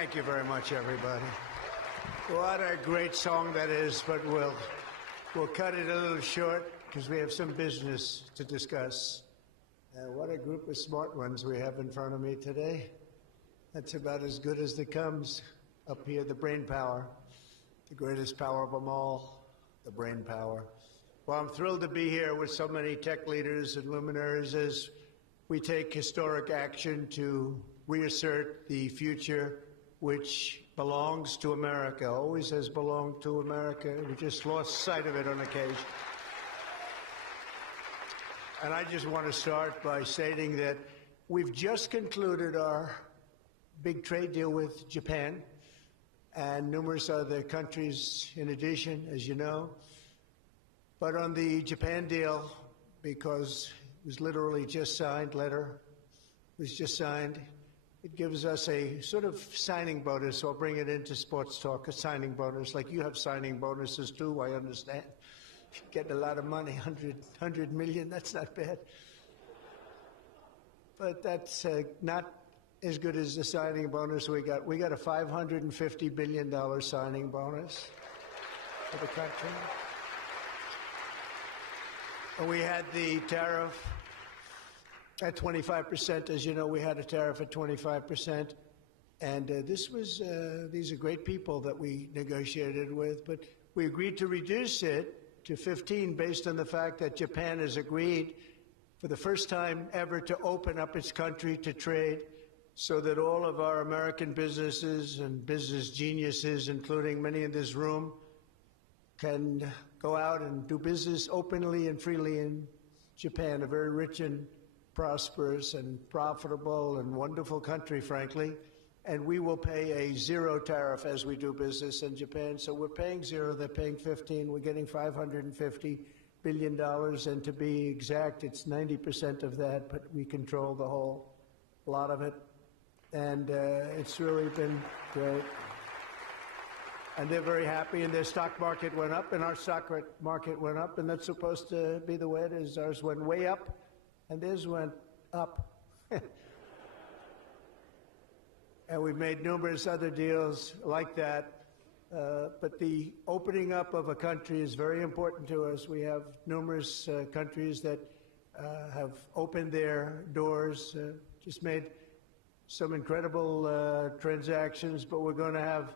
Thank you very much, everybody. What a great song that is, but we'll cut it a little short because we have some business to discuss. What a group of smart ones we have in front of me today. That's about as good as it comes. Up here, the brain power, the greatest power of them all, the brain power. Well, I'm thrilled to be here with so many tech leaders and luminaries as we take historic action to reassert the future which belongs to America, always has belonged to America. We just lost sight of it on occasion. And I just want to start by stating that we've just concluded our big trade deal with Japan and numerous other countries in addition, as you know. But on the Japan deal, because it was literally just signed, was just signed, it gives us a sort of signing bonus. So I'll bring it into sports talk, a signing bonus. Like you have signing bonuses too, I understand. Getting a lot of money, 100 million, that's not bad. But that's not as good as the signing bonus we got. We got a $550 billion signing bonus for the country. And we had the tariff at 25%. As you know, we had a tariff at 25%. And these are great people that we negotiated with, but we agreed to reduce it to 15 based on the fact that Japan has agreed for the first time ever to open up its country to trade so that all of our American businesses and business geniuses, including many in this room, can go out and do business openly and freely in Japan, a very rich and prosperous and profitable and wonderful country, frankly. And we will pay a zero tariff as we do business in Japan. So we're paying zero, they're paying 15. We're getting $550 billion. And to be exact, it's 90% of that, but we control the whole lot of it. And it's really been great. And they're very happy, and their stock market went up, and our stock market went up, and that's supposed to be the way it is. Ours went way up, and theirs went up. And we've made numerous other deals like that. But the opening up of a country is very important to us. We have numerous countries that have opened their doors, just made some incredible transactions, but we're going to have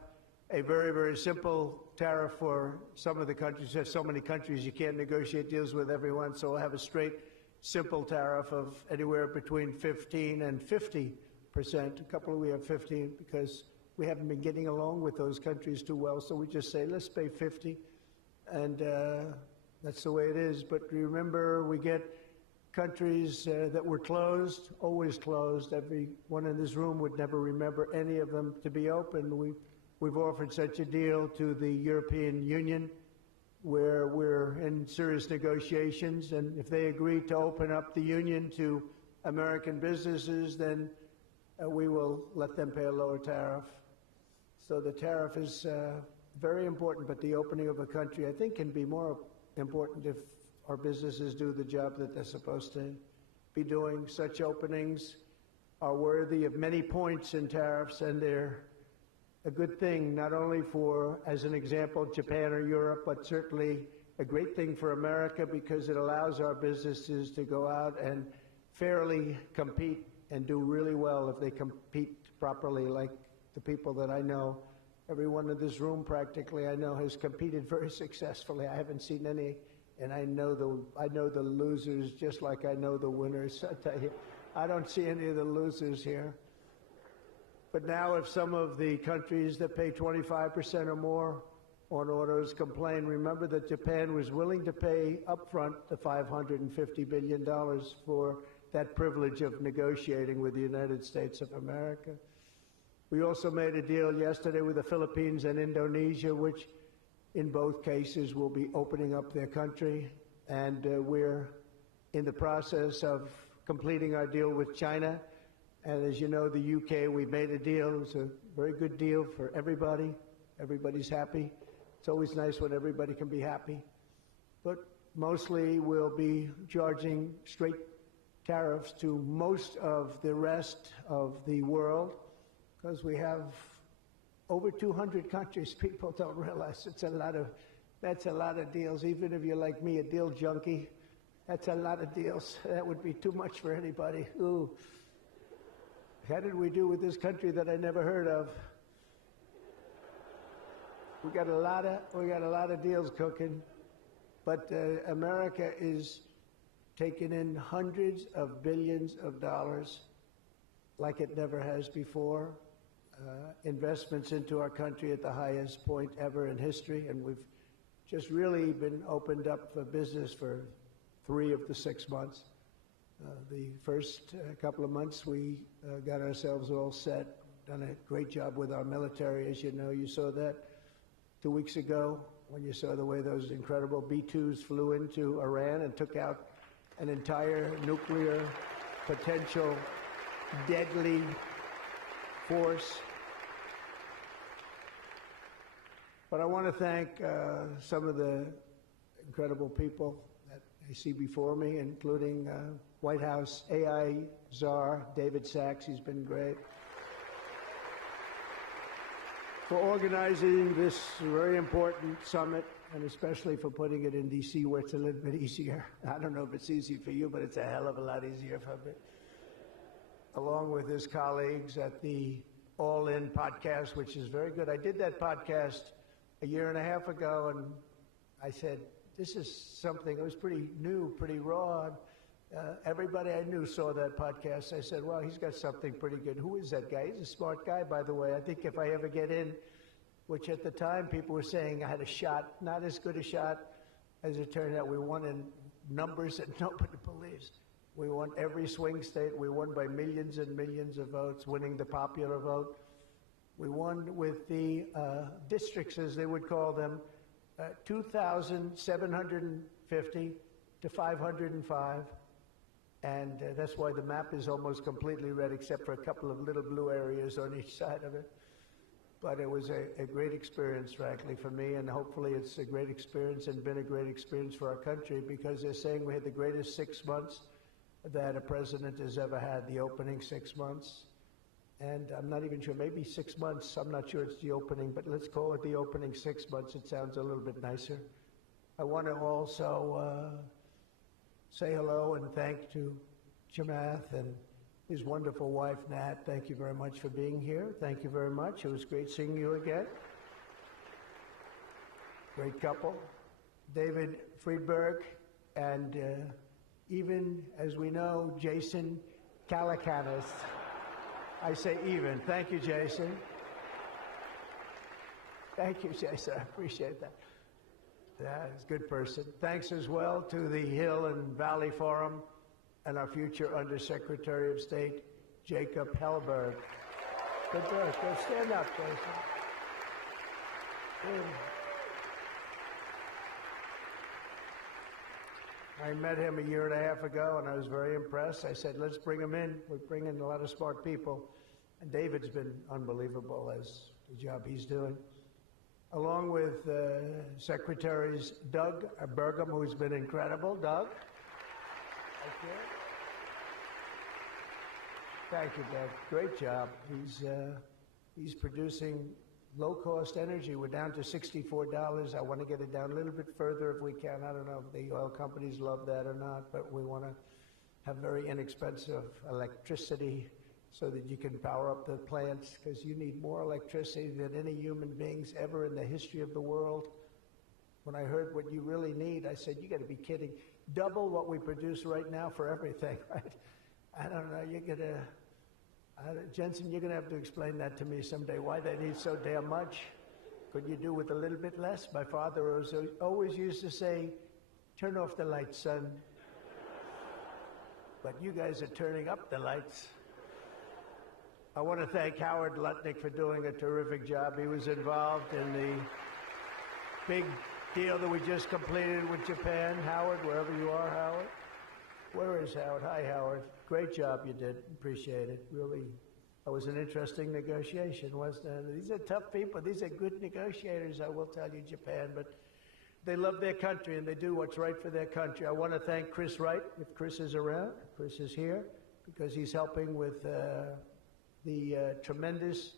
a very, very simple tariff for some of the countries. There's so many countries you can't negotiate deals with everyone, so we'll have a straight, simple tariff of anywhere between 15 and 50%. A couple we have 15 because we haven't been getting along with those countries too well, so we just say, let's pay 50, and that's the way it is. But remember, we get countries that were closed, always closed. Everyone in this room would never remember any of them to be open. We've offered such a deal to the European Union where we're in serious negotiations, and if they agree to open up the union to American businesses, then we will let them pay a lower tariff. So the tariff is very important, but the opening of a country, I think, can be more important if our businesses do the job that they're supposed to be doing. Such openings are worthy of many points in tariffs, and they're a good thing, not only for, as an example, Japan or Europe, but certainly a great thing for America because it allows our businesses to go out and fairly compete and do really well if they compete properly, like the people that I know. Everyone in this room practically I know has competed very successfully. I haven't seen any, and I know the losers just like I know the winners. I tell you, I don't see any of the losers here. But now if some of the countries that pay 25% or more on autos complain, remember that Japan was willing to pay upfront the $550 billion for that privilege of negotiating with the United States of America. We also made a deal yesterday with the Philippines and Indonesia, which in both cases will be opening up their country. And we're in the process of completing our deal with China. And as you know, the UK, we made a deal. It's a very good deal for everybody. Everybody's happy. It's always nice when everybody can be happy. But mostly we'll be charging straight tariffs to most of the rest of the world because we have over 200 countries. People don't realize that's a lot of deals. Even if you're like me, a deal junkie, that's a lot of deals. That would be too much for anybody. Ooh. How did we do with this country that I never heard of? We got a lot of deals cooking, but America is taking in hundreds of billions of dollars like it never has before. Investments into our country at the highest point ever in history, and we've just really been opened up for business for 3 of the 6 months. The first couple of months, we got ourselves all set, done a great job with our military. As you know, you saw that 2 weeks ago when you saw the way those incredible B-2s flew into Iran and took out an entire nuclear potential deadly force. But I want to thank some of the incredible people that I see before me, including White House AI czar David Sachs. He's been great for organizing this very important summit, and especially for putting it in D.C., where it's a little bit easier. I don't know if it's easy for you, but it's a hell of a lot easier for me. Along with his colleagues at the All In podcast, which is very good. I did that podcast a year and a half ago, and I said, this is something, it was pretty new, pretty raw. Everybody I knew saw that podcast. I said, well, he's got something pretty good. Who is that guy? He's a smart guy, by the way. I think if I ever get in, which at the time people were saying I had a shot, not as good a shot as it turned out. We won in numbers that nobody believes. We won every swing state. We won by millions and millions of votes, winning the popular vote. We won with the districts, as they would call them, 2,750 to 505. And that's why the map is almost completely red, except for a couple of little blue areas on each side of it. But it was a great experience, frankly, for me, and hopefully it's a great experience and been a great experience for our country, because they're saying we had the greatest 6 months that a president has ever had, the opening 6 months. And I'm not even sure, maybe 6 months, I'm not sure it's the opening, but let's call it the opening 6 months. It sounds a little bit nicer. I want to also say hello and thank to Jamath and his wonderful wife, Nat. Thank you very much for being here. Thank you very much. It was great seeing you again. Great couple. David Friedberg and even, as we know, Jason Calacanis. I say even. Thank you, Jason. Thank you, Jason. I appreciate that. Yeah, he's a good person. Thanks as well to the Hill and Valley Forum and our future Undersecretary of State, Jacob Hellberg. Good work. Go stand up, Jason. Good. I met him a year and a half ago, and I was very impressed. I said, let's bring him in. We're bringing a lot of smart people. And David's been unbelievable as the job he's doing. Along with Secretaries Doug Burgum, who's been incredible. Doug? Thank you, Doug. Great job. He's producing low-cost energy. We're down to $64. I want to get it down a little bit further if we can. I don't know if the oil companies love that or not, but we want to have very inexpensive electricity so that you can power up the plants, because you need more electricity than any human beings ever in the history of the world. When I heard what you really need, I said, you got to be kidding. Double what we produce right now for everything, right? I don't know, Jensen, you're going to have to explain that to me someday, why they need so damn much. Could you do with a little bit less? My father always used to say, turn off the lights, son. But you guys are turning up the lights. I want to thank Howard Lutnick for doing a terrific job. He was involved in the big deal that we just completed with Japan. Howard, wherever you are, Howard. Where is Howard? Hi, Howard. Great job you did. Appreciate it. Really, it was an interesting negotiation, wasn't it? These are tough people. These are good negotiators, I will tell you, Japan. But they love their country, and they do what's right for their country. I want to thank Chris Wright, if Chris is around. Chris is here, because he's helping with the tremendous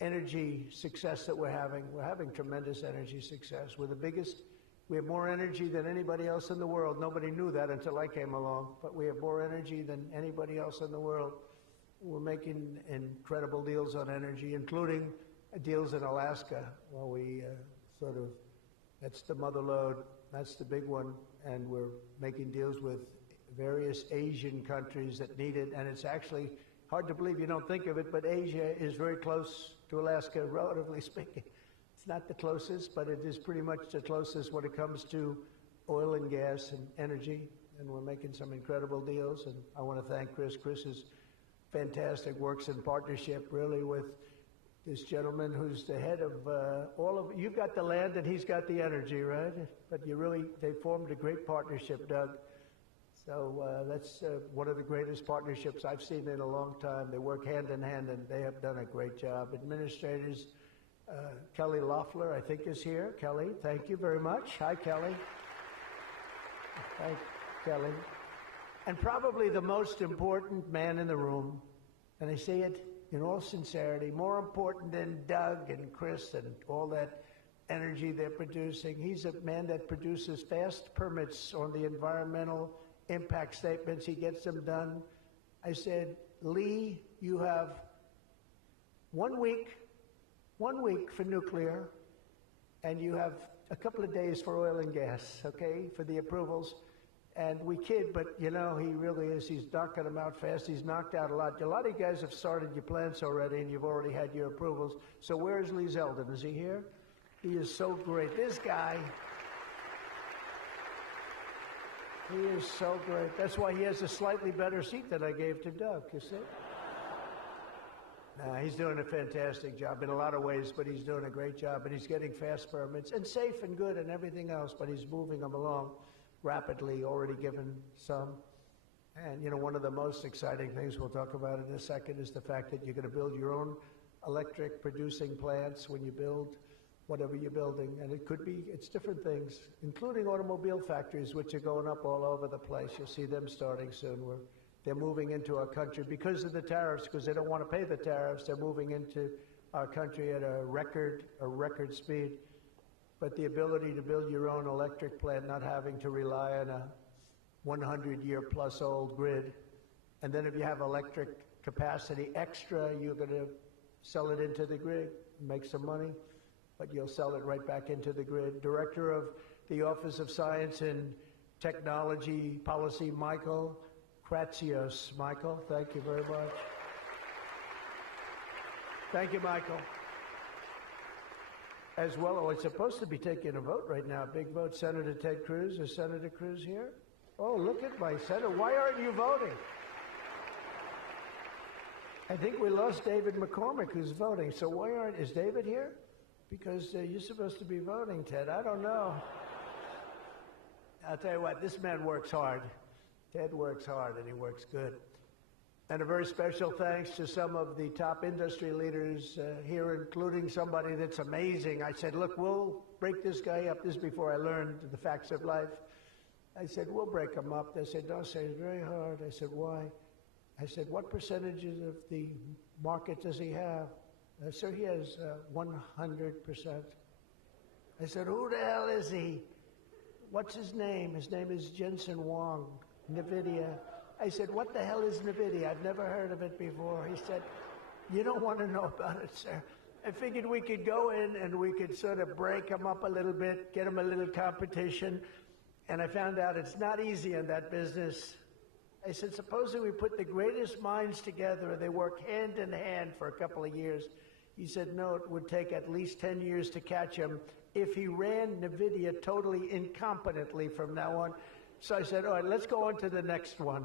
energy success that we're having. We're having tremendous energy success. We're the biggest. We have more energy than anybody else in the world. Nobody knew that until I came along, but we have more energy than anybody else in the world. We're making incredible deals on energy, including deals in Alaska. Well, we that's the mother lode, that's the big one, and we're making deals with various Asian countries that need it, and it's actually hard to believe, you don't think of it, but Asia is very close to Alaska, relatively speaking. It's not the closest, but it is pretty much the closest when it comes to oil and gas and energy, and we're making some incredible deals, and I want to thank Chris. Chris is fantastic, works in partnership really with this gentleman who's the head of all of, you've got the land and he's got the energy, right? But they formed a great partnership, Doug. So that's one of the greatest partnerships I've seen in a long time. They work hand in hand and they have done a great job. Administrators, Kelly Loeffler, I think, is here. Kelly, thank you very much. Hi, Kelly. Thank Kelly. And probably the most important man in the room, and I say it in all sincerity, more important than Doug and Chris and all that energy they're producing. He's a man that produces fast permits on the environmental impact statements. He gets them done. I said, Lee, you have 1 week for nuclear, and you have a couple of days for oil and gas, okay, for the approvals. And we kid, but you know, he really is. He's knocking them out fast. He's knocked out a lot. A lot of you guys have started your plants already, and you've already had your approvals. So where is Lee Zeldin? Is he here? He is so great. This guy, he is so great. That's why he has a slightly better seat than I gave to Doug, you see? He's doing a fantastic job in a lot of ways, but he's doing a great job, and he's getting fast permits, and safe and good and everything else, but he's moving them along rapidly, already given some. And, you know, one of the most exciting things we'll talk about in a second is the fact that you're going to build your own electric producing plants when you build whatever you're building. And it could be, it's different things, including automobile factories, which are going up all over the place. You'll see them starting soon. They're moving into our country because of the tariffs, because they don't want to pay the tariffs. They're moving into our country at a record speed. But the ability to build your own electric plant, not having to rely on a 100-year-plus old grid. And then if you have electric capacity extra, you're going to sell it into the grid, make some money, but you'll sell it right back into the grid. Director of the Office of Science and Technology Policy, Michael Kratsios. Michael, thank you very much. Thank you, Michael. As well, oh, it's supposed to be taking a vote right now, a big vote. Senator Ted Cruz. Is Senator Cruz here? Oh, look at my senator. Why aren't you voting? I think we lost David McCormick, who's voting. So why is David here? Because you're supposed to be voting, Ted. I don't know. I'll tell you what, this man works hard. Ted works hard, and he works good. And a very special thanks to some of the top industry leaders here, including somebody that's amazing. I said, look, we'll break this guy up. This is before I learned the facts of life. I said, we'll break him up. They said, no, sir, it's very hard. I said, why? I said, what percentages of the market does he have? Sir, he has 100%. I said, who the hell is he? What's his name? His name is Jensen Huang, NVIDIA. I said, what the hell is NVIDIA? I've never heard of it before. He said, you don't want to know about it, sir. I figured we could go in and we could sort of break them up a little bit, get them a little competition. And I found out it's not easy in that business. I said, supposing we put the greatest minds together and they work hand in hand for a couple of years. He said, no, it would take at least 10 years to catch him if he ran NVIDIA totally incompetently from now on. So I said, all right, let's go on to the next one.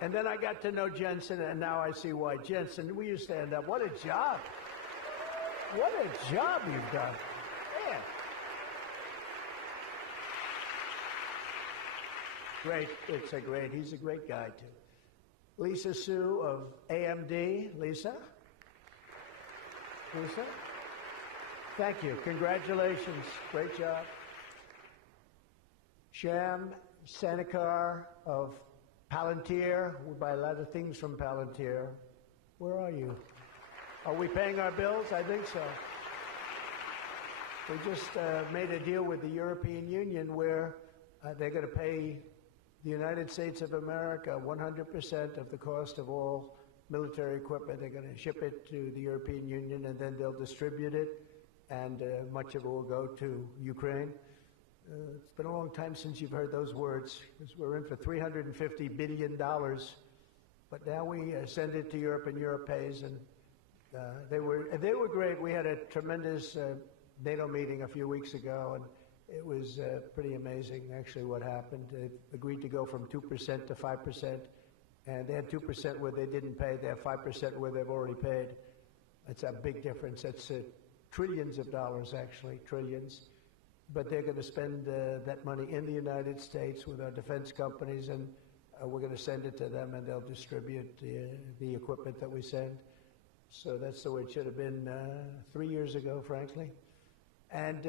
And then I got to know Jensen, and now I see why. Jensen, will you stand up? What a job. What a job you've done. Man. Great. He's a great guy, too. Lisa Su of AMD. Lisa? Lisa? Thank you. Congratulations. Great job. Sham Sanikar of Palantir. We buy a lot of things from Palantir. Where are you? Are we paying our bills? I think so. We just made a deal with the European Union where they're going to pay the United States of America 100% of the cost of all military equipment. They're going to ship it to the European Union, and then they'll distribute it, and much of it will go to Ukraine. It's been a long time since you've heard those words, because we're in for $350 billion. But now we send it to Europe, and Europe pays, and they were great. We had a tremendous NATO meeting a few weeks ago, and it was pretty amazing, actually, what happened. They agreed to go from 2% to 5%, and they had 2% where they didn't pay. They have 5% where they've already paid. That's a big difference. That's trillions of dollars, actually, trillions. But they're going to spend that money in the United States with our defense companies, and we're going to send it to them, and they'll distribute the equipment that we send. So that's the way it should have been 3 years ago, frankly. And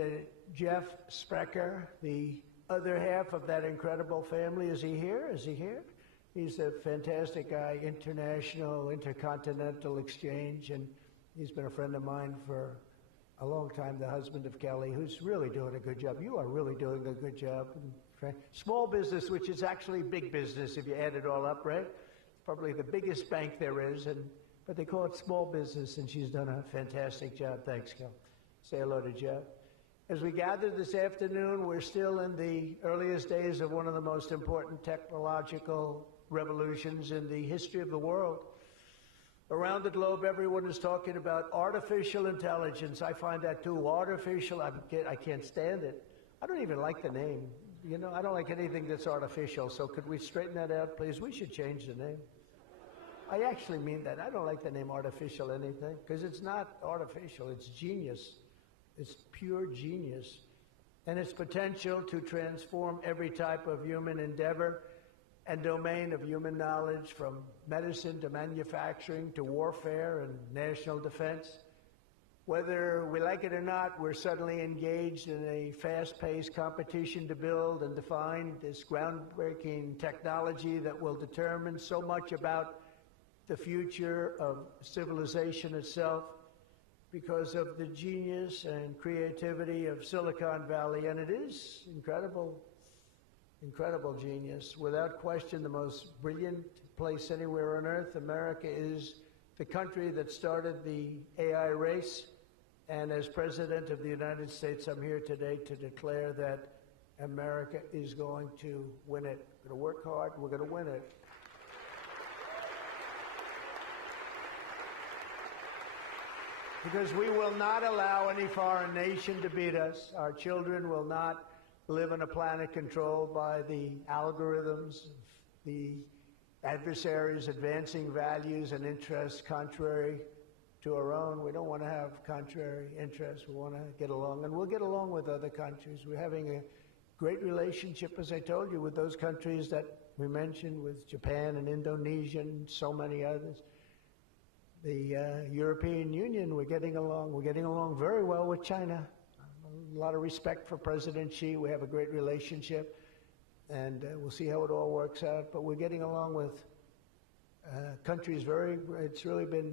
Jeff Sprecher, the other half of that incredible family, is he here? Is he here? He's a fantastic guy, international, intercontinental exchange, and he's been a friend of mine for a long time, the husband of Kelly, who's really doing a good job. You are really doing a good job. Small business, which is actually big business if you add it all up, right? Probably the biggest bank there is, but they call it small business, and she's done a fantastic job. Thanks, Kel. Say hello to Jeff. As we gather this afternoon, we're still in the earliest days of one of the most important technological revolutions in the history of the world. Around the globe, everyone is talking about artificial intelligence. I find that too. Artificial, I can't stand it. I don't even like the name. You know, I don't like anything that's artificial, so could we straighten that out, please? We should change the name. I actually mean that. I don't like the name artificial anything, because it's not artificial, it's genius. It's pure genius. And its potential to transform every type of human endeavor and domain of human knowledge, from medicine to manufacturing to warfare and national defense. Whether we like it or not, we're suddenly engaged in a fast-paced competition to build and define this groundbreaking technology that will determine so much about the future of civilization itself, because of the genius and creativity of Silicon Valley. And it is incredible, incredible genius. Without question, the most brilliant place anywhere on earth. America is the country that started the AI race. And as President of the United States, I'm here today to declare that America is going to win it. We're going to work hard. We're going to win it. Because we will not allow any foreign nation to beat us. Our children will not live on a planet controlled by the algorithms, the adversaries advancing values and interests contrary to our own. We don't want to have contrary interests. We want to get along, and we'll get along with other countries. We're having a great relationship, as I told you, with those countries that we mentioned, with Japan and Indonesia and so many others. The European Union, we're getting along very well with China. A lot of respect for President Xi. We have a great relationship, and we'll see how it all works out. But we're getting along with countries it's really been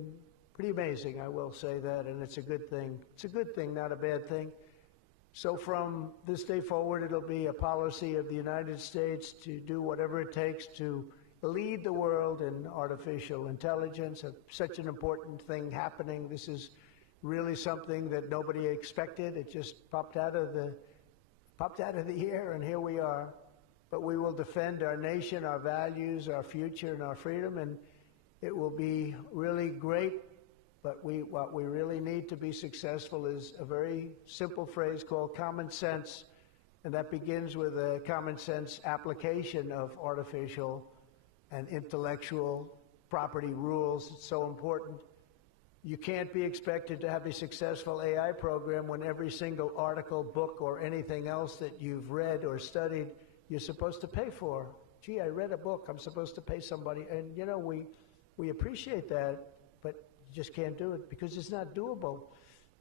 pretty amazing, I will say that, and it's a good thing. It's a good thing, not a bad thing. So from this day forward, it'll be a policy of the United States to do whatever it takes to lead the world in artificial intelligence. Such an important thing happening. This is really something that nobody expected. It just popped out of the air, and here we are. But we will defend our nation, our values, our future, and our freedom, and it will be really great. But what we really need to be successful is a very simple phrase called common sense, and that begins with a common sense application of artificial and intellectual property rules. It's so important. You can't be expected to have a successful AI program when every single article, book, or anything else that you've read or studied, you're supposed to pay for. Gee, I read a book, I'm supposed to pay somebody. And you know, we appreciate that, but you just can't do it because it's not doable.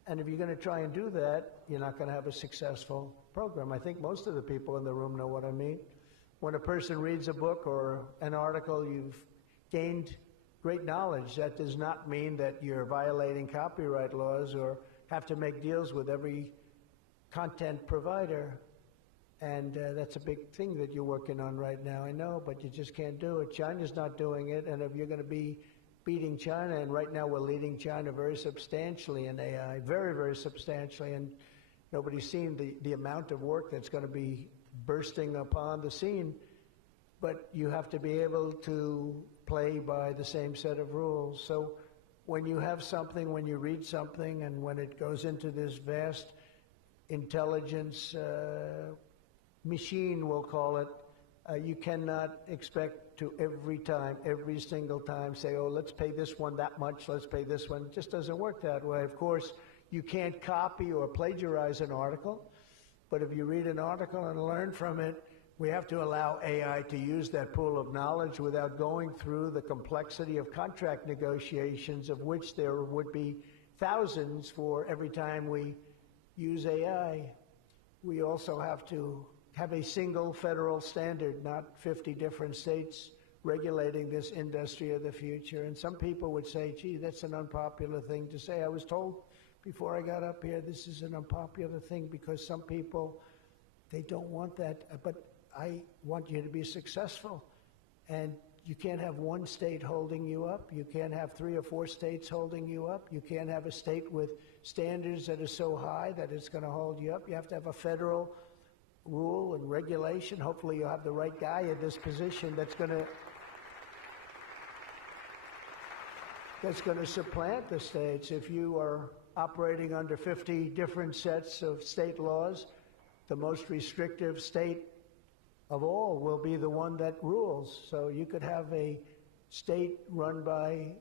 And if you're going to try and do that, you're not going to have a successful program. I think most of the people in the room know what I mean. When a person reads a book or an article, you've gained great knowledge. That does not mean that you're violating copyright laws or have to make deals with every content provider. And that's a big thing that you're working on right now, I know, but you just can't do it. China's not doing it, and if you're going to be beating China, and right now we're leading China very substantially in AI, very, very substantially, and nobody's seen the amount of work that's going to be bursting upon the scene, but you have to be able to play by the same set of rules. So when you have something, when you read something, and when it goes into this vast intelligence machine, we'll call it, you cannot expect to every single time say, oh, let's pay this one that much, let's pay this one. It just doesn't work that way. Of course, you can't copy or plagiarize an article, but if you read an article and learn from it, we have to allow AI to use that pool of knowledge without going through the complexity of contract negotiations, of which there would be thousands for every time we use AI. We also have to have a single federal standard, not 50 different states regulating this industry of the future. And some people would say, gee, that's an unpopular thing to say. I was told before I got up here, this is an unpopular thing because some people, they don't want that. But I want you to be successful. And you can't have one state holding you up. You can't have 3 or 4 states holding you up. You can't have a state with standards that are so high that it's going to hold you up. You have to have a federal rule and regulation. Hopefully you'll have the right guy in this position that's going to supplant the states. If you are operating under 50 different sets of state laws, the most restrictive state of all will be the one that rules. So you could have a state run by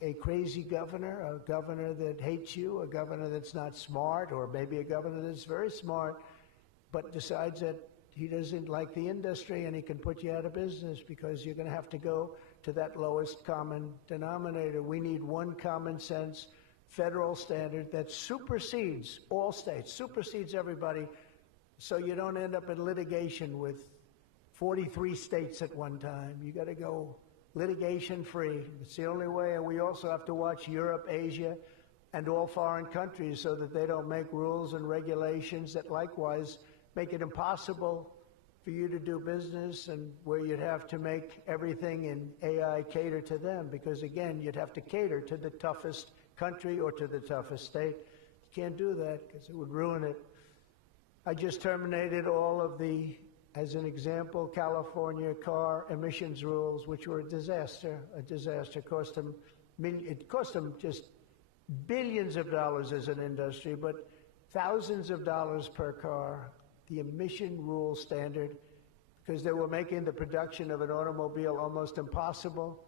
a crazy governor, a governor that hates you, a governor that's not smart, or maybe a governor that's very smart, but decides that he doesn't like the industry and he can put you out of business because you're going to have to go to that lowest common denominator. We need one common sense federal standard that supersedes all states, supersedes everybody, so you don't end up in litigation with 43 states at one time. You got to go litigation free. It's the only way. And we also have to watch Europe, Asia, and all foreign countries so that they don't make rules and regulations that likewise make it impossible for you to do business, and where you'd have to make everything in AI cater to them, because again, you'd have to cater to the toughest country or to the toughest state. You can't do that because it would ruin it. I just terminated all of the, as an example, California car emissions rules, which were a disaster. It cost them just billions of dollars as an industry, but thousands of dollars per car. The emission rule standard, because they were making the production of an automobile almost impossible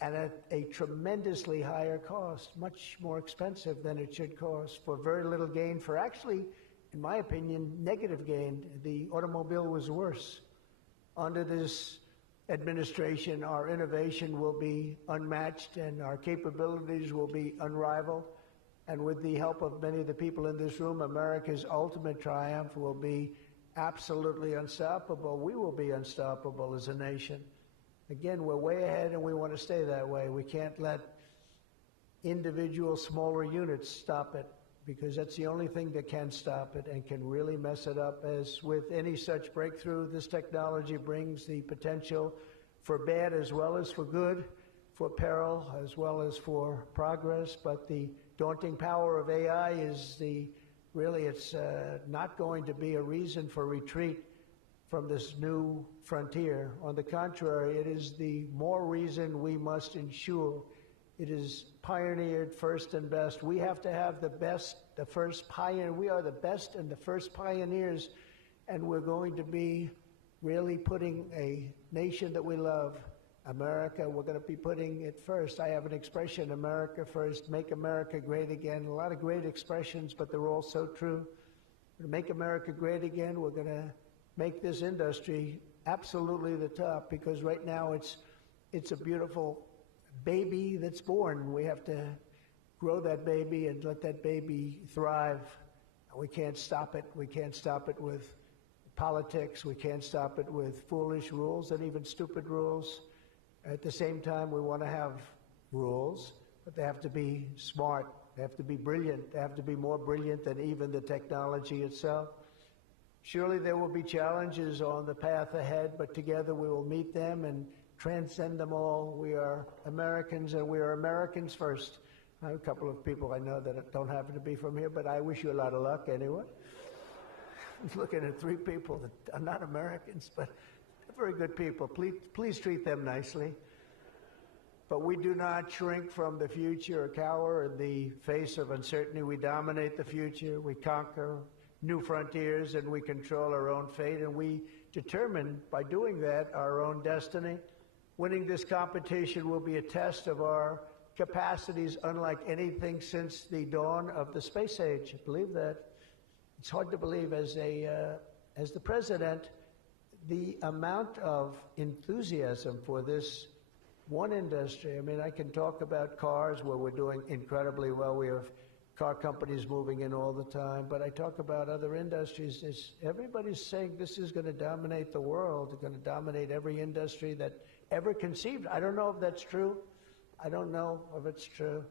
and at a tremendously higher cost, much more expensive than it should cost, for very little gain, for actually, in my opinion, negative gain. The automobile was worse. Under this administration, our innovation will be unmatched and our capabilities will be unrivaled. And with the help of many of the people in this room, America's ultimate triumph will be absolutely unstoppable. We will be unstoppable as a nation. Again, we're way ahead and we want to stay that way. We can't let individual smaller units stop it, because that's the only thing that can stop it and can really mess it up. As with any such breakthrough, this technology brings the potential for bad as well as for good, for peril as well as for progress. But the daunting power of AI is it's not going to be a reason for retreat from this new frontier. On the contrary, it is the more reason we must ensure it is pioneered first and best. We have to have the best, the first pioneer. We are the best and the first pioneers, and we're going to be really putting a nation that we love, America, we're going to be putting it first. I have an expression, America first, make America great again. A lot of great expressions, but they're all so true. To make America great again, we're going to make this industry absolutely the top, because right now it's a beautiful baby that's born. We have to grow that baby and let that baby thrive. We can't stop it. We can't stop it with politics. We can't stop it with foolish rules and even stupid rules. At the same time, we want to have rules, but they have to be smart. They have to be brilliant. They have to be more brilliant than even the technology itself. Surely there will be challenges on the path ahead, but together we will meet them and transcend them all. We are Americans, and we are Americans first. I have a couple of people I know that don't happen to be from here, but I wish you a lot of luck anyway. I'm looking at three people that are not Americans, but they're very good people. Please treat them nicely. But we do not shrink from the future or cower in the face of uncertainty. We dominate the future. We conquer new frontiers, and we control our own fate, and we determine by doing that our own destiny. Winning this competition will be a test of our capacities unlike anything since the dawn of the space age. I believe that. It's hard to believe as the president, the amount of enthusiasm for this one industry. I mean, I can talk about cars where we're doing incredibly well. We have car companies moving in all the time, but I talk about other industries. Everybody's saying this is going to dominate the world. It's going to dominate every industry that ever conceived. I don't know if that's true. I don't know if it's true,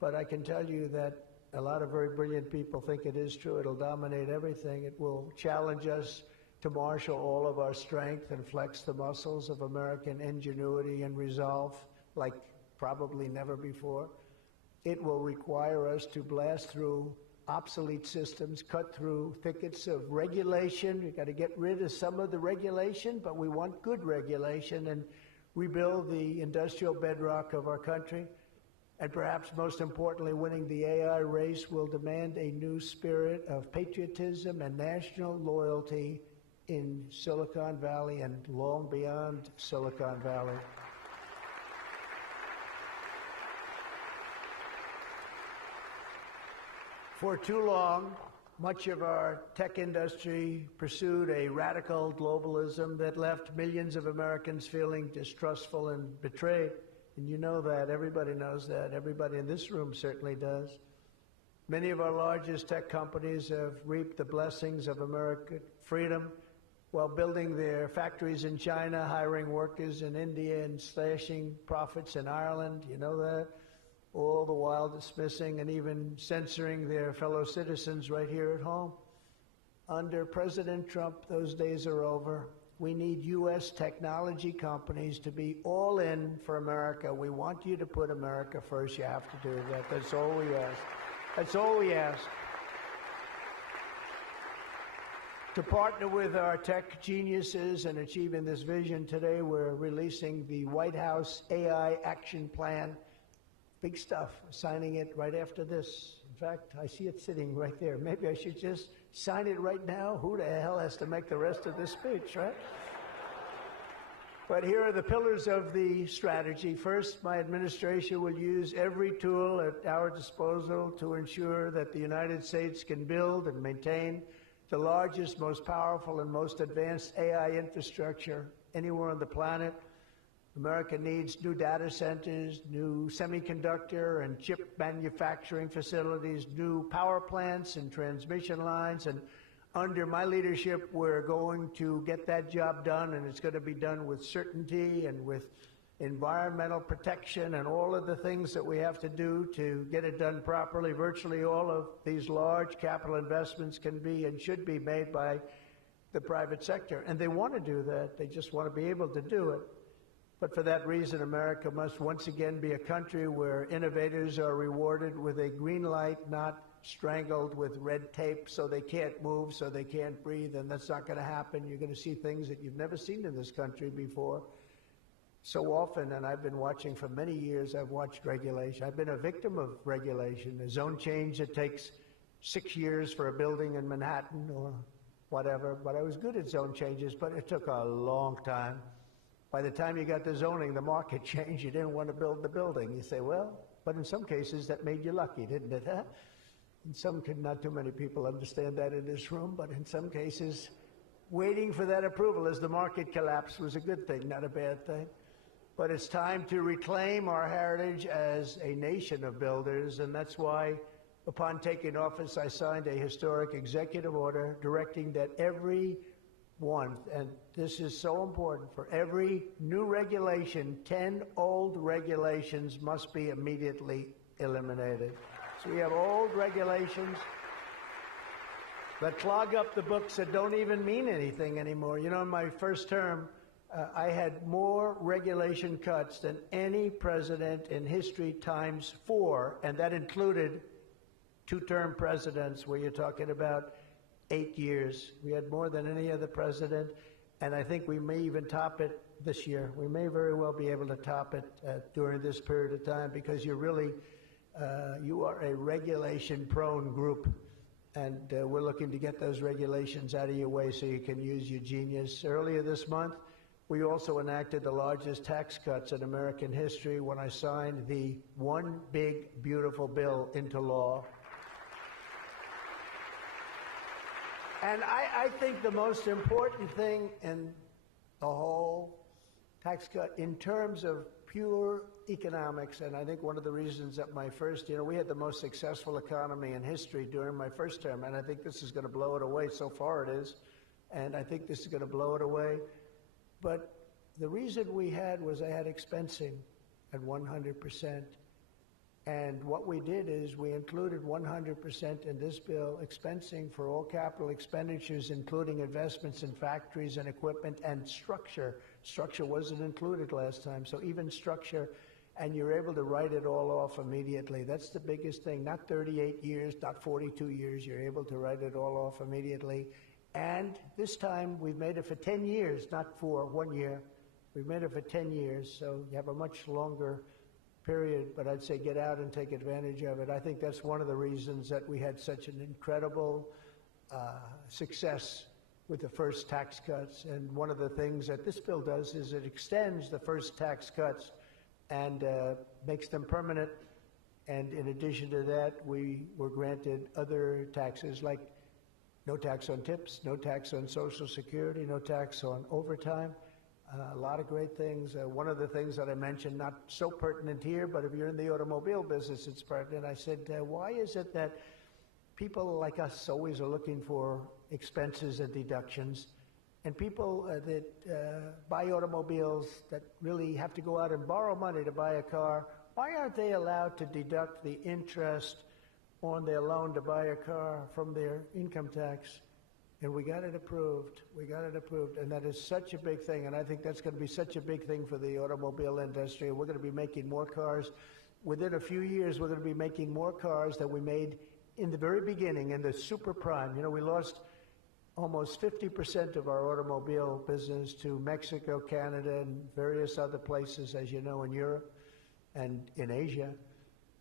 but I can tell you that a lot of very brilliant people think it is true. It'll dominate everything. It will challenge us to marshal all of our strength and flex the muscles of American ingenuity and resolve like probably never before. It will require us to blast through obsolete systems, cut through thickets of regulation. We've got to get rid of some of the regulation, but we want good regulation and rebuild the industrial bedrock of our country. And perhaps most importantly, winning the AI race will demand a new spirit of patriotism and national loyalty in Silicon Valley and long beyond Silicon Valley. For too long, much of our tech industry pursued a radical globalism that left millions of Americans feeling distrustful and betrayed. And you know that. Everybody knows that. Everybody in this room certainly does. Many of our largest tech companies have reaped the blessings of American freedom while building their factories in China, hiring workers in India, and slashing profits in Ireland. You know that? All the while dismissing and even censoring their fellow citizens right here at home. Under President Trump, those days are over. We need U.S. technology companies to be all in for America. We want you to put America first. You have to do that. That's all we ask. That's all we ask. To partner with our tech geniuses in achieving this vision, today we're releasing the White House AI Action Plan. Big stuff. Signing it right after this. In fact, I see it sitting right there. Maybe I should just sign it right now. Who the hell has to make the rest of this speech, right? But here are the pillars of the strategy. First, my administration will use every tool at our disposal to ensure that the United States can build and maintain the largest, most powerful, and most advanced AI infrastructure anywhere on the planet. America needs new data centers, new semiconductor and chip manufacturing facilities, new power plants and transmission lines. And under my leadership, we're going to get that job done, and it's going to be done with certainty and with environmental protection and all of the things that we have to do to get it done properly. Virtually all of these large capital investments can be and should be made by the private sector. And they want to do that. They just want to be able to do it. But for that reason, America must once again be a country where innovators are rewarded with a green light, not strangled with red tape so they can't move, so they can't breathe, and that's not going to happen. You're going to see things that you've never seen in this country before. So often, and I've been watching for many years, I've watched regulation. I've been a victim of regulation. A zone change that takes 6 years for a building in Manhattan or whatever, but I was good at zone changes, but it took a long time. By the time you got the zoning, the market changed. You didn't want to build the building. You say, well, but in some cases that made you lucky, didn't it? Huh? In some, not too many people understand that in this room, but in some cases, waiting for that approval as the market collapsed was a good thing, not a bad thing. But it's time to reclaim our heritage as a nation of builders, and that's why, upon taking office, I signed a historic executive order directing that every one, and this is so important. For every new regulation, 10 old regulations must be immediately eliminated. So we have old regulations that clog up the books that don't even mean anything anymore. You know, in my first term, I had more regulation cuts than any president in history times 4, and that included two-term presidents where you're talking about 8 years. We had more than any other president, and I think we may even top it this year. We may very well be able to top it during this period of time, because you're really, you are a regulation-prone group, and we're looking to get those regulations out of your way so you can use your genius. Earlier this month, we also enacted the largest tax cuts in American history when I signed the One Big Beautiful Bill into law. And I think the most important thing in the whole tax cut, in terms of pure economics, and I think one of the reasons that my first, we had the most successful economy in history during my first term, and I think this is going to blow it away. So far it is, and I think this is going to blow it away. But the reason we had was I had expensing at 100%. And what we did is we included 100% in this bill, expensing for all capital expenditures, including investments in factories and equipment and structure. Structure wasn't included last time, so even structure, and you're able to write it all off immediately. That's the biggest thing. Not 38 years, not 42 years. You're able to write it all off immediately. And this time we've made it for 10 years, not for 1 year. We've made it for 10 years, so you have a much longer period, but I'd say get out and take advantage of it. I think that's one of the reasons that we had such an incredible success with the first tax cuts. And one of the things that this bill does is it extends the first tax cuts and makes them permanent. And in addition to that, we were granted other taxes, like no tax on tips, no tax on Social Security, no tax on overtime. A lot of great things. One of the things that I mentioned, not so pertinent here, but if you're in the automobile business, it's pertinent. I said, why is it that people like us always are looking for expenses and deductions, and people that buy automobiles that really have to go out and borrow money to buy a car, why aren't they allowed to deduct the interest on their loan to buy a car from their income tax? And we got it approved. We got it approved. And that is such a big thing. And I think that's going to be such a big thing for the automobile industry. We're going to be making more cars. Within a few years, we're going to be making more cars than we made in the very beginning, in the super prime. You know, we lost almost 50% of our automobile business to Mexico, Canada, and various other places, as you know, in Europe and in Asia.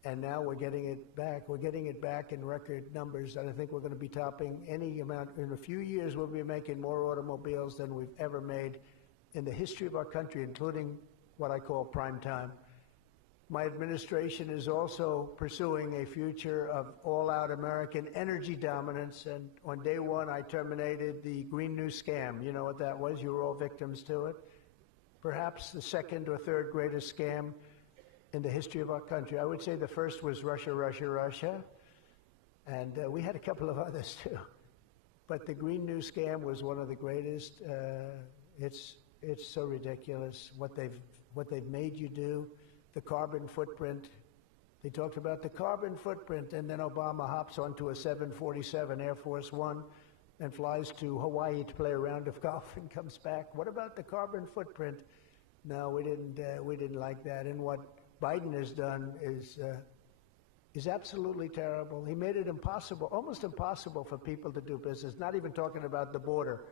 And now we're getting it back. We're getting it back in record numbers, and I think we're going to be topping any amount. In a few years, we'll be making more automobiles than we've ever made in the history of our country, including what I call prime time. My administration is also pursuing a future of all-out American energy dominance, and on day one, I terminated the Green New Scam. You know what that was? You were all victims to it. Perhaps the second or third greatest scam in the history of our country. I would say the first was Russia, Russia, Russia, and we had a couple of others too. But the Green New Scam was one of the greatest. It's so ridiculous what they've made you do. The carbon footprint. They talked about the carbon footprint, and then Obama hops onto a 747 Air Force One and flies to Hawaii to play a round of golf and comes back. What about the carbon footprint? No, we didn't like that. And what Biden has done is absolutely terrible. He made it impossible, almost impossible for people to do business, not even talking about the border,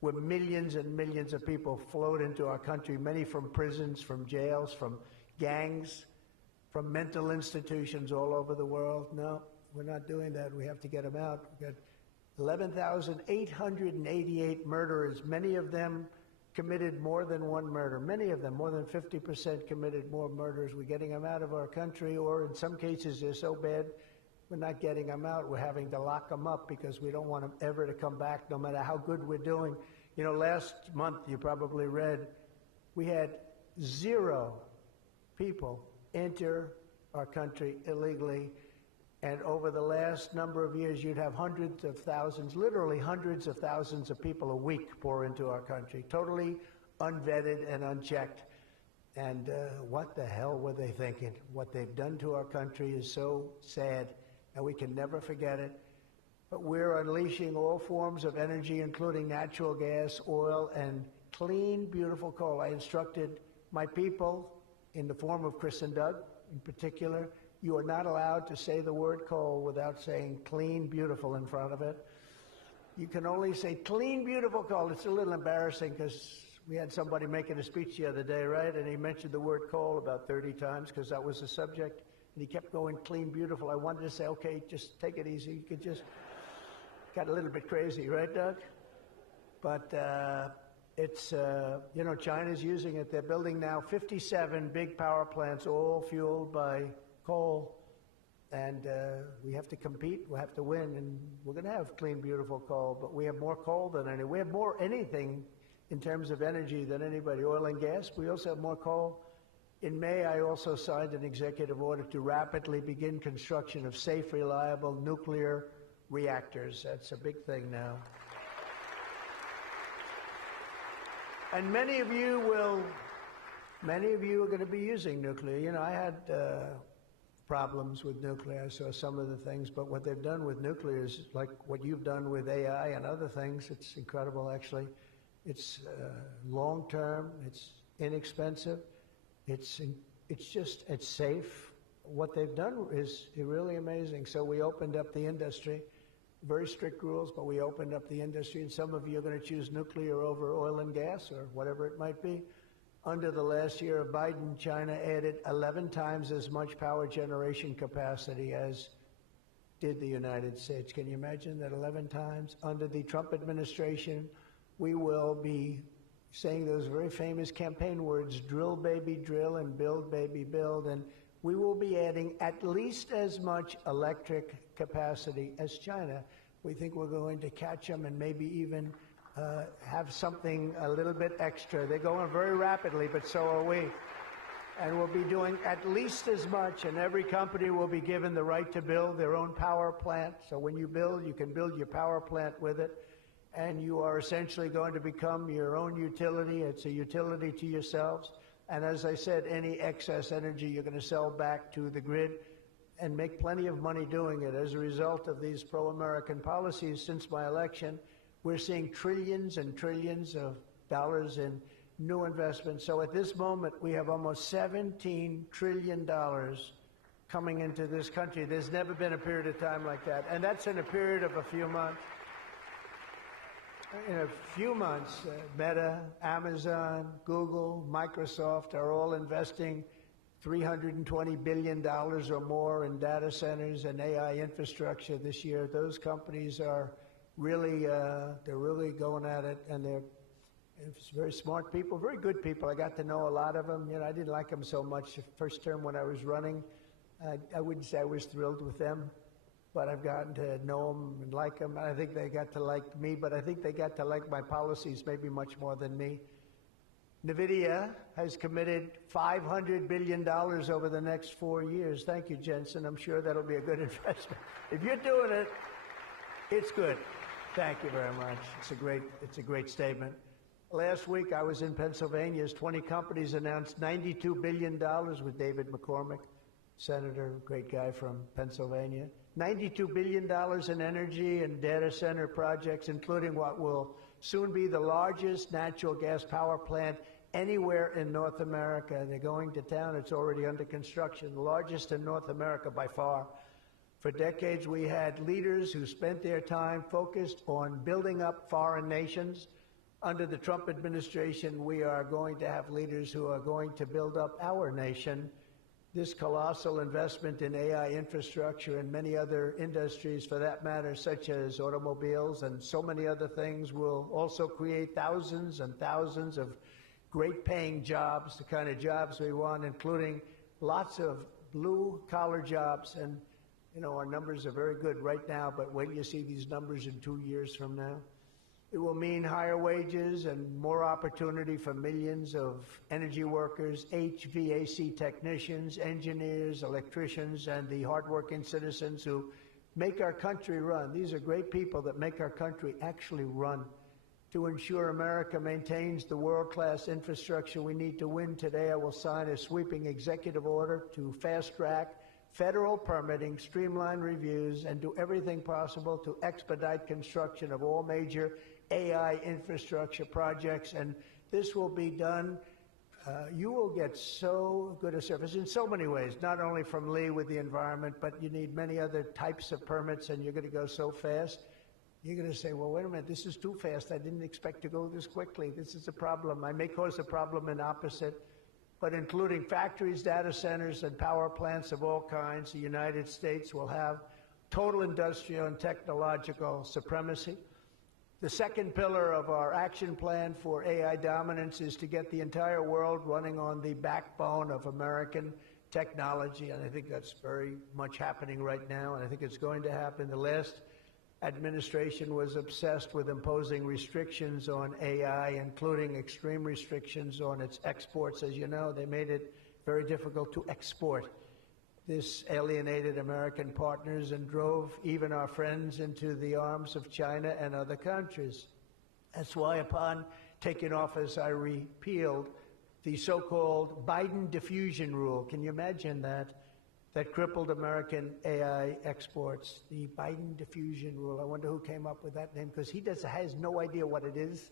where millions and millions of people flowed into our country, many from prisons, from jails, from gangs, from mental institutions all over the world. No, we're not doing that. We have to get them out. We've got 11,888 murderers, many of them committed more than one murder. Many of them, more than 50%, committed more murders. We're getting them out of our country, or in some cases they're so bad, we're not getting them out. We're having to lock them up because we don't want them ever to come back, no matter how good we're doing. You know, last month, you probably read, we had 0 people enter our country illegally. And over the last number of years, you'd have hundreds of thousands, literally hundreds of thousands of people a week pour into our country, totally unvetted and unchecked. And what the hell were they thinking? What they've done to our country is so sad, and we can never forget it. But we're unleashing all forms of energy, including natural gas, oil, and clean, beautiful coal. I instructed my people, in the form of Chris and Doug in particular, you are not allowed to say the word coal without saying clean, beautiful in front of it. You can only say clean, beautiful coal. It's a little embarrassing because we had somebody making a speech the other day, right? And he mentioned the word coal about 30 times because that was the subject. And he kept going clean, beautiful. I wanted to say, okay, just take it easy. You could just, got a little bit crazy, right, Doug? But it's, you know, China's using it. They're building now 57 big power plants, all fueled by coal. And we have to compete, we have to win, and we're going to have clean, beautiful coal. But we have more coal than any. We have more anything in terms of energy than anybody. Oil and gas, we also have more coal. In May, I also signed an executive order to rapidly begin construction of safe, reliable nuclear reactors. That's a big thing now. And many of you are going to be using nuclear. You know, I had problems with nuclear. I saw some of the things, but what they've done with nuclear is like what you've done with AI and other things. It's incredible, actually. It's long-term, it's inexpensive, it's safe. What they've done is really amazing. So we opened up the industry, very strict rules, but we opened up the industry, and some of you are going to choose nuclear over oil and gas or whatever it might be. Under the last year of Biden, China added 11 times as much power generation capacity as did the United States. Can you imagine that 11 times? Under the Trump administration, we will be saying those very famous campaign words, drill, baby, drill, and build, baby, build. And we will be adding at least as much electric capacity as China. We think we're going to catch them and maybe even have something a little bit extra. They're going very rapidly, but so are we. And we'll be doing at least as much, and every company will be given the right to build their own power plant. So when you build, you can build your power plant with it. And you are essentially going to become your own utility. It's a utility to yourselves. And as I said, any excess energy you're going to sell back to the grid and make plenty of money doing it. As a result of these pro-American policies since my election, we're seeing trillions and trillions of dollars in new investments. So at this moment, we have almost $17 trillion coming into this country. There's never been a period of time like that. And that's in a period of a few months. In a few months, Meta, Amazon, Google, Microsoft are all investing $320 billion or more in data centers and AI infrastructure this year. Those companies are really, they're really going at it, and they're very smart people, very good people. I got to know a lot of them. You know, I didn't like them so much the first term when I was running. I wouldn't say I was thrilled with them, but I've gotten to know them and like them. I think they got to like me, but I think they got to like my policies maybe much more than me. NVIDIA has committed $500 billion over the next 4 years. Thank you, Jensen. I'm sure that'll be a good investment. If you're doing it, it's good. Thank you very much. It's a great statement. Last week, I was in Pennsylvania as 20 companies announced $92 billion with David McCormick, senator, great guy from Pennsylvania. $92 billion in energy and data center projects, including what will soon be the largest natural gas power plant anywhere in North America. They're going to town. It's already under construction, the largest in North America by far. For decades, we had leaders who spent their time focused on building up foreign nations. Under the Trump administration, we are going to have leaders who are going to build up our nation. This colossal investment in AI infrastructure and many other industries, for that matter, such as automobiles and so many other things, will also create thousands and thousands of great-paying jobs, the kind of jobs we want, including lots of blue-collar jobs. And, you know, our numbers are very good right now, but wait till you see these numbers in 2 years from now. It will mean higher wages and more opportunity for millions of energy workers, HVAC technicians, engineers, electricians, and the hardworking citizens who make our country run. These are great people that make our country actually run. To ensure America maintains the world-class infrastructure we need to win today, I will sign a sweeping executive order to fast-track federal permitting, streamline reviews, and do everything possible to expedite construction of all major AI infrastructure projects. And this will be done. You will get so good a service in so many ways, not only from Lee with the environment, but you need many other types of permits, and you're going to go so fast. You're going to say, well, wait a minute, this is too fast. I didn't expect to go this quickly. This is a problem. I may cause a problem in opposite, but including factories, data centers, and power plants of all kinds, the United States will have total industrial and technological supremacy. The second pillar of our action plan for AI dominance is to get the entire world running on the backbone of American technology, and I think that's very much happening right now, and I think it's going to happen. The last administration was obsessed with imposing restrictions on AI, including extreme restrictions on its exports. As you know, they made it very difficult to export. This alienated American partners and drove even our friends into the arms of China and other countries. That's why upon taking office, I repealed the so-called Biden diffusion rule. Can you imagine that? That crippled American AI exports, the Biden diffusion rule. I wonder who came up with that name, because he has no idea what it is.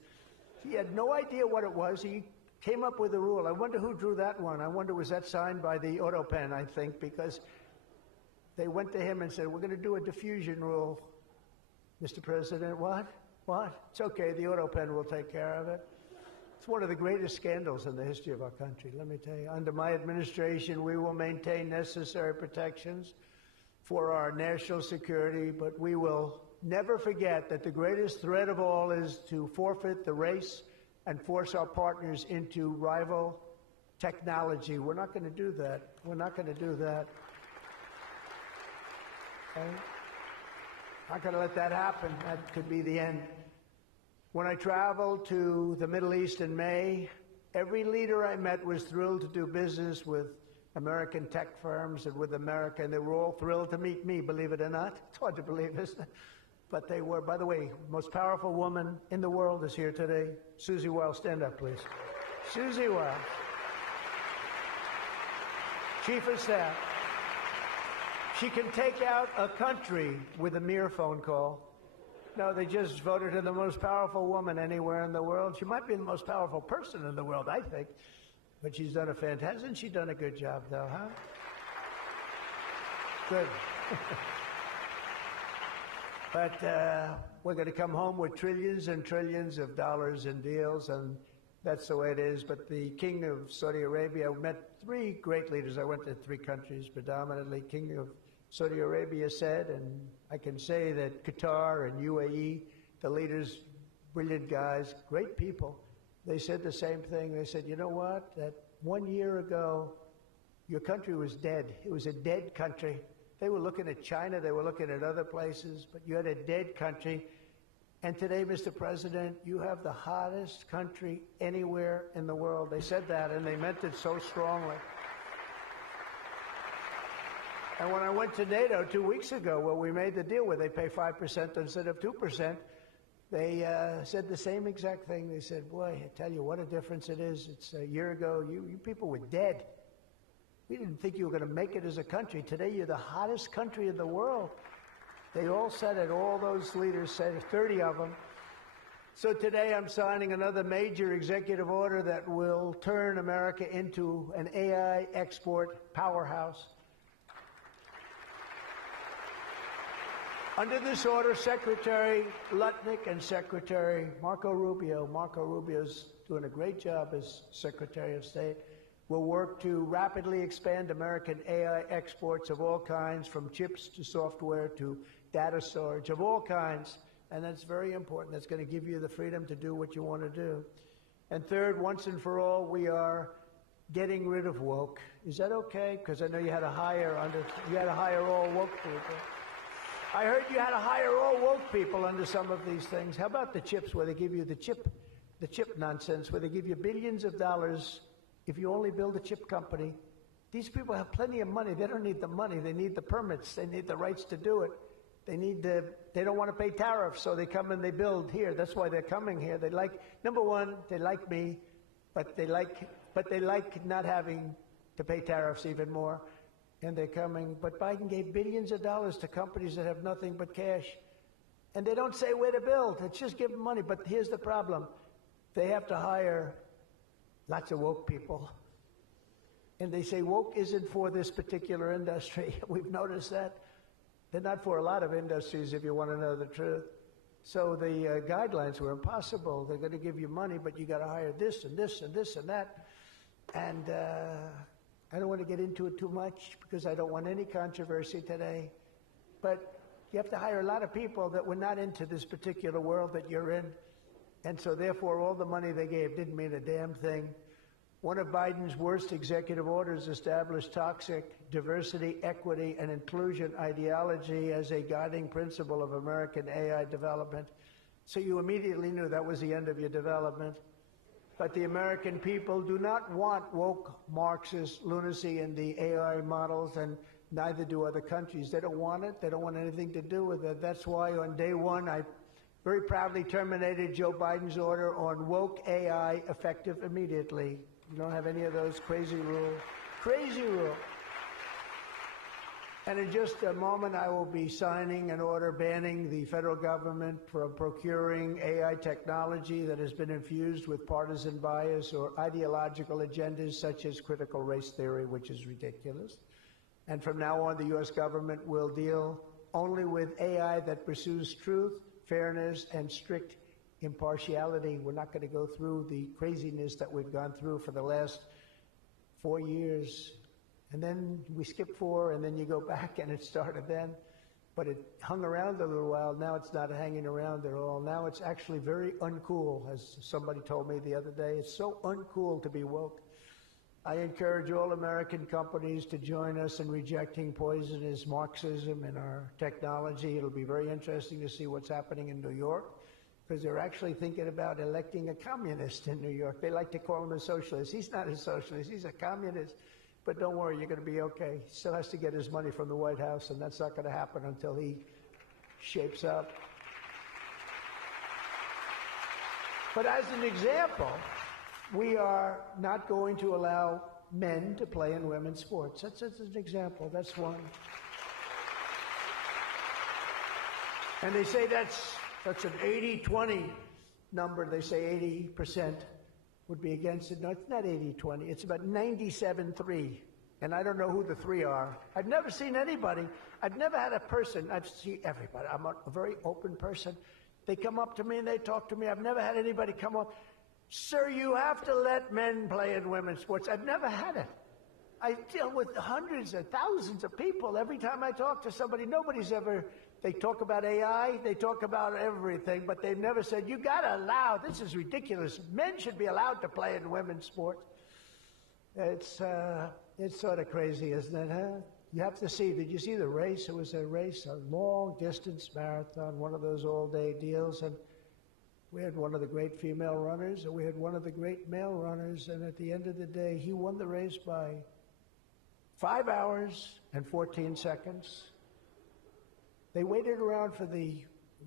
He had no idea what it was. He came up with a rule. I wonder who drew that one. I wonder, was that signed by the Autopen, I think, because they went to him and said, we're going to do a diffusion rule. Mr. President, what? What? It's okay, the Autopen will take care of it. It's one of the greatest scandals in the history of our country, let me tell you. Under my administration, we will maintain necessary protections for our national security, but we will never forget that the greatest threat of all is to forfeit the race and force our partners into rival technology. We're not going to do that. We're not going to do that. Okay? Not going to let that happen. That could be the end. When I traveled to the Middle East in May, every leader I met was thrilled to do business with American tech firms and with America, and they were all thrilled to meet me, believe it or not. It's hard to believe, isn't it? But they were. By the way, the most powerful woman in the world is here today. Susie Wiles, stand up, please. Susie Wiles, Chief of Staff. She can take out a country with a mere phone call. No, they just voted her the most powerful woman anywhere in the world. She might be the most powerful person in the world, I think. But she's done a fantastic, hasn't she done a good job, though, huh? Good. But we're going to come home with trillions and trillions of dollars in deals, and that's the way it is. But the King of Saudi Arabia, I met three great leaders. I went to three countries predominantly. King of Saudi Arabia said, and I can say that Qatar and UAE, the leaders, brilliant guys, great people, they said the same thing. They said, you know what, that 1 year ago, your country was dead. It was a dead country. They were looking at China, they were looking at other places, but you had a dead country. And today, Mr. President, you have the hottest country anywhere in the world. They said that, and they meant it so strongly. And when I went to NATO 2 weeks ago, where we made the deal where they pay 5% instead of 2%, they said the same exact thing. They said, boy, I tell you what a difference it is. It's a year ago, you people were dead. We didn't think you were going to make it as a country. Today, you're the hottest country in the world. They all said it. All those leaders said it, 30 of them. So today, I'm signing another major executive order that will turn America into an AI export powerhouse. Under this order, Secretary Lutnick and Secretary Marco Rubio's doing a great job as Secretary of State, will work to rapidly expand American AI exports of all kinds, from chips to software to data storage of all kinds. And that's very important. That's going to give you the freedom to do what you want to do. And third, once and for all, we are getting rid of woke. Is that okay? Because I know you had to hire all woke people. I heard you had to hire all woke people under some of these things. How about the chips, where they give you the chip nonsense, where they give you billions of dollars if you only build a chip company? These people have plenty of money. They don't need the money. They need the permits. They need the rights to do it. They don't want to pay tariffs, so they come and they build here. That's why they're coming here. They like, number one, they like me, but they like not having to pay tariffs even more. And they're coming. But Biden gave billions of dollars to companies that have nothing but cash. And they don't say where to build. It's just give them money. But here's the problem. They have to hire lots of woke people. And they say woke isn't for this particular industry. We've noticed that. They're not for a lot of industries, if you want to know the truth. So the guidelines were impossible. They're going to give you money, but you got to hire this and this and this and that. And I don't want to get into it too much because I don't want any controversy today. But you have to hire a lot of people that were not into this particular world that you're in. And so therefore, all the money they gave didn't mean a damn thing. One of Biden's worst executive orders established toxic diversity, equity, and inclusion ideology as a guiding principle of American AI development. So you immediately knew that was the end of your development. But the American people do not want woke Marxist lunacy in the AI models, and neither do other countries. They don't want it. They don't want anything to do with it. That's why on day one, I very proudly terminated Joe Biden's order on woke AI effective immediately. You don't have any of those crazy rules. Crazy rules. And in just a moment, I will be signing an order banning the federal government from procuring AI technology that has been infused with partisan bias or ideological agendas such as critical race theory, which is ridiculous. And from now on, the U.S. government will deal only with AI that pursues truth, fairness, and strict impartiality. We're not going to go through the craziness that we've gone through for the last 4 years. And then we skip 4, and then you go back, and it started then. But it hung around a little while. Now it's not hanging around at all. Now it's actually very uncool, as somebody told me the other day. It's so uncool to be woke. I encourage all American companies to join us in rejecting poisonous Marxism in our technology. It'll be very interesting to see what's happening in New York, because they're actually thinking about electing a communist in New York. They like to call him a socialist. He's not a socialist. He's a communist. But don't worry, you're going to be okay. He still has to get his money from the White House, and that's not going to happen until he shapes up. But as an example, we are not going to allow men to play in women's sports. That's an example. That's one. And they say that's an 80-20 number. They say 80% would be against it. No, it's not 80-20. It's about 97-3. And I don't know who the 3 are. I've never seen anybody. I've never had a person. I've seen everybody. I'm a very open person. They come up to me and they talk to me. I've never had anybody come up. Sir, you have to let men play in women's sports. I've never had it. I deal with hundreds of thousands of people. Every time I talk to somebody, nobody's ever, they talk about AI, they talk about everything, but they've never said, you got to allow, this is ridiculous. Men should be allowed to play in women's sports. It's sort of crazy, isn't it, huh? You have to see, did you see the race? It was a race, a long-distance marathon, one of those all-day deals, and we had one of the great female runners, and we had one of the great male runners, and at the end of the day, he won the race by 5 hours and 14 seconds. They waited around for the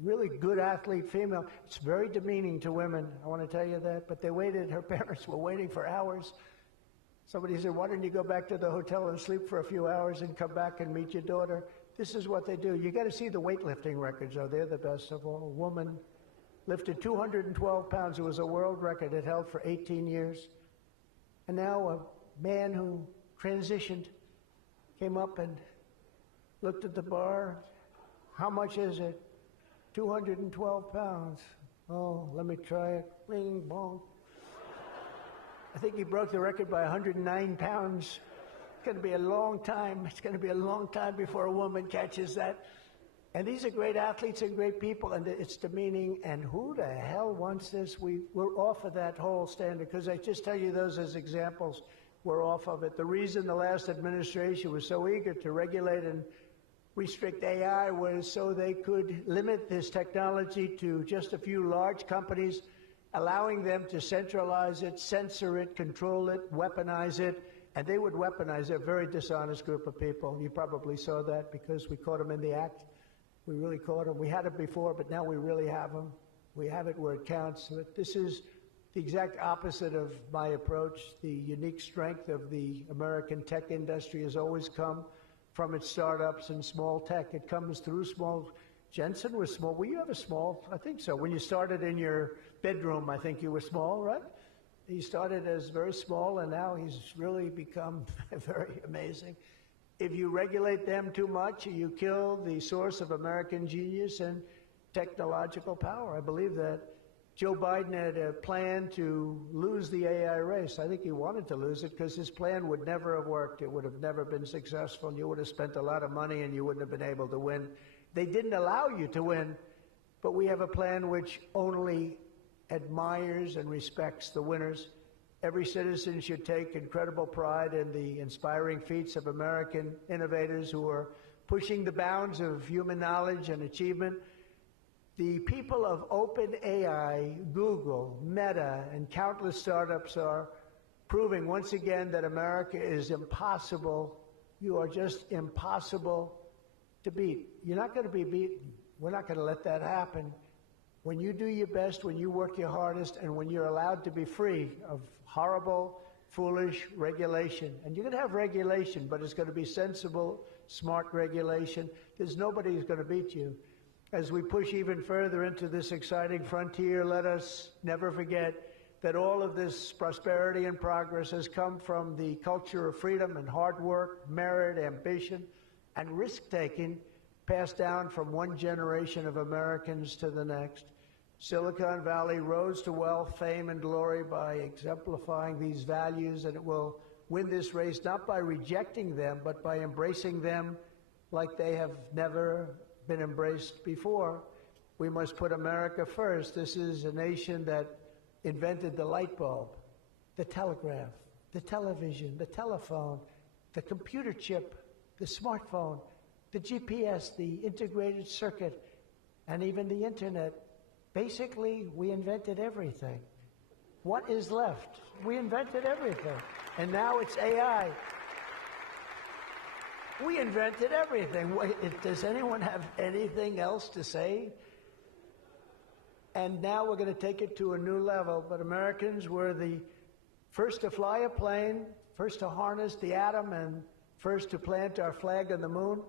really good athlete female. It's very demeaning to women, I want to tell you that, but they waited, her parents were waiting for hours. Somebody said, why don't you go back to the hotel and sleep for a few hours and come back and meet your daughter? This is what they do. You got to see the weightlifting records, though. They're the best of all. A woman lifted 212 pounds. It was a world record. It held for 18 years. And now a man who transitioned came up and looked at the bar. How much is it? 212 pounds. Oh, let me try it. Bing, bong. I think he broke the record by 109 pounds. It's going to be a long time. It's going to be a long time before a woman catches that. And these are great athletes and great people, and it's demeaning. And who the hell wants this? We're off of that whole standard, because I just tell you those as examples. We're off of it. The reason the last administration was so eager to regulate and restrict AI was so they could limit this technology to just a few large companies, allowing them to centralize it, censor it, control it, weaponize it, and they would weaponize it. A very dishonest group of people. You probably saw that because we caught them in the act. We really caught them. We had it before, but now we really have them. We have it where it counts. But this is the exact opposite of my approach. The unique strength of the American tech industry has always come from its startups and small tech. It comes through small. Jensen was small. Were you ever small? I think so. When you started in your bedroom, I think you were small, right? He started as very small, and now he's really become very amazing. If you regulate them too much, you kill the source of American genius and technological power. I believe that. Joe Biden had a plan to lose the AI race. I think he wanted to lose it because his plan would never have worked. It would have never been successful. You would have spent a lot of money and you wouldn't have been able to win. They didn't allow you to win, but we have a plan which only admires and respects the winners. Every citizen should take incredible pride in the inspiring feats of American innovators who are pushing the bounds of human knowledge and achievement. The people of OpenAI, Google, Meta, and countless startups are proving once again that America is impossible. You are just impossible to beat. You're not going to be beaten. We're not going to let that happen. When you do your best, when you work your hardest, and when you're allowed to be free of horrible, foolish regulation. And you're going to have regulation, but it's going to be sensible, smart regulation. There's nobody who's going to beat you. As we push even further into this exciting frontier, let us never forget that all of this prosperity and progress has come from the culture of freedom and hard work, merit, ambition, and risk-taking passed down from one generation of Americans to the next. Silicon Valley rose to wealth, fame, and glory by exemplifying these values, and it will win this race not by rejecting them, but by embracing them like they have never been embraced before. We must put America first. This is a nation that invented the light bulb, the telegraph, the television, the telephone, the computer chip, the smartphone, the GPS, the integrated circuit, and even the internet. Basically, we invented everything. What is left? We invented everything. And now it's AI. We invented everything. Does anyone have anything else to say? And now we're going to take it to a new level. But Americans were the first to fly a plane, first to harness the atom, and first to plant our flag on the moon.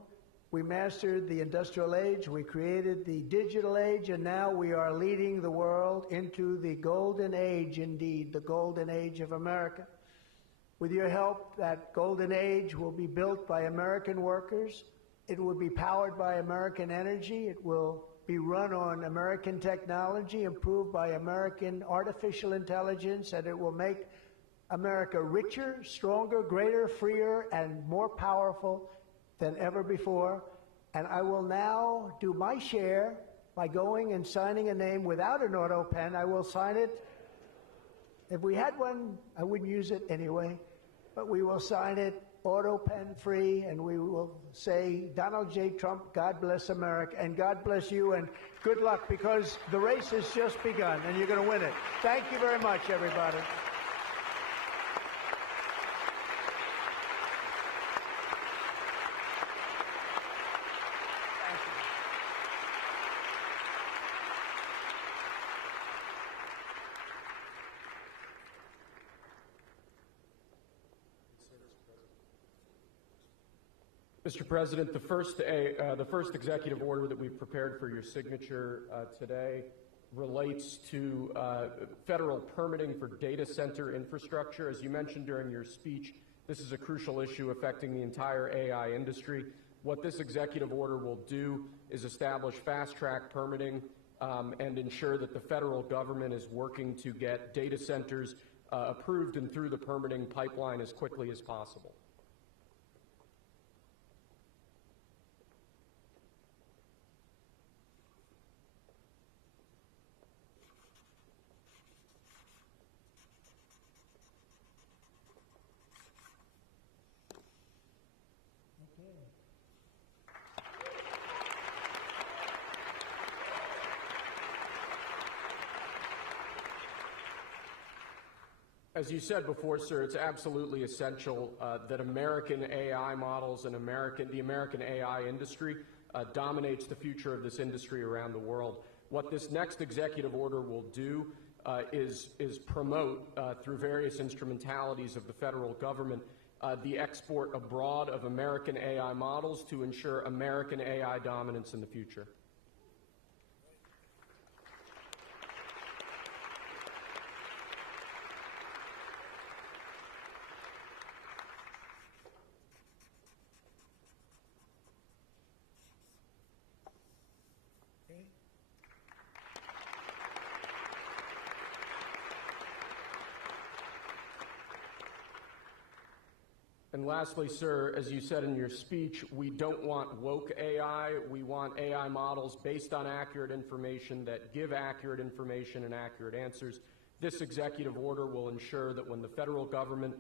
We mastered the industrial age. We created the digital age. And now we are leading the world into the golden age, indeed, the golden age of America. With your help, that golden age will be built by American workers. It will be powered by American energy. It will be run on American technology, improved by American artificial intelligence, and it will make America richer, stronger, greater, freer, and more powerful than ever before. And I will now do my share by going and signing a name without an auto pen. I will sign it. If we had one, I wouldn't use it anyway. But we will sign it auto pen free, and we will say, Donald J. Trump, God bless America, and God bless you, and good luck, because the race has just begun, and you're going to win it. Thank you very much, everybody. Mr. President, the first executive order that we've prepared for your signature today relates to federal permitting for data center infrastructure. As you mentioned during your speech, this is a crucial issue affecting the entire AI industry. What this executive order will do is establish fast-track permitting and ensure that the federal government is working to get data centers approved and through the permitting pipeline as quickly as possible. As you said before, sir, it's absolutely essential that American AI models and the American AI industry dominates the future of this industry around the world. What this next executive order will do is promote, through various instrumentalities of the federal government, the export abroad of American AI models to ensure American AI dominance in the future. And lastly, sir, as you said in your speech, we don't want woke AI. We want AI models based on accurate information that give accurate information and accurate answers. This executive order will ensure that when the federal government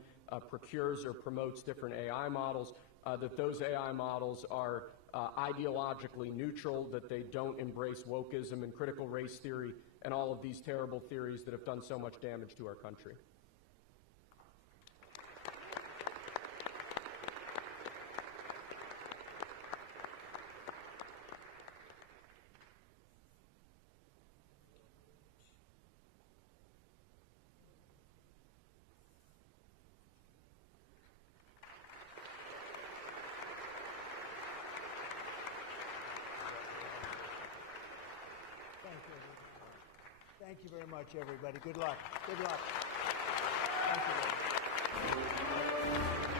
procures or promotes different AI models, that those AI models are ideologically neutral, that they don't embrace wokeism and critical race theory and all of these terrible theories that have done so much damage to our country. Thank you very much, everybody. Good luck. Good luck. Thank you.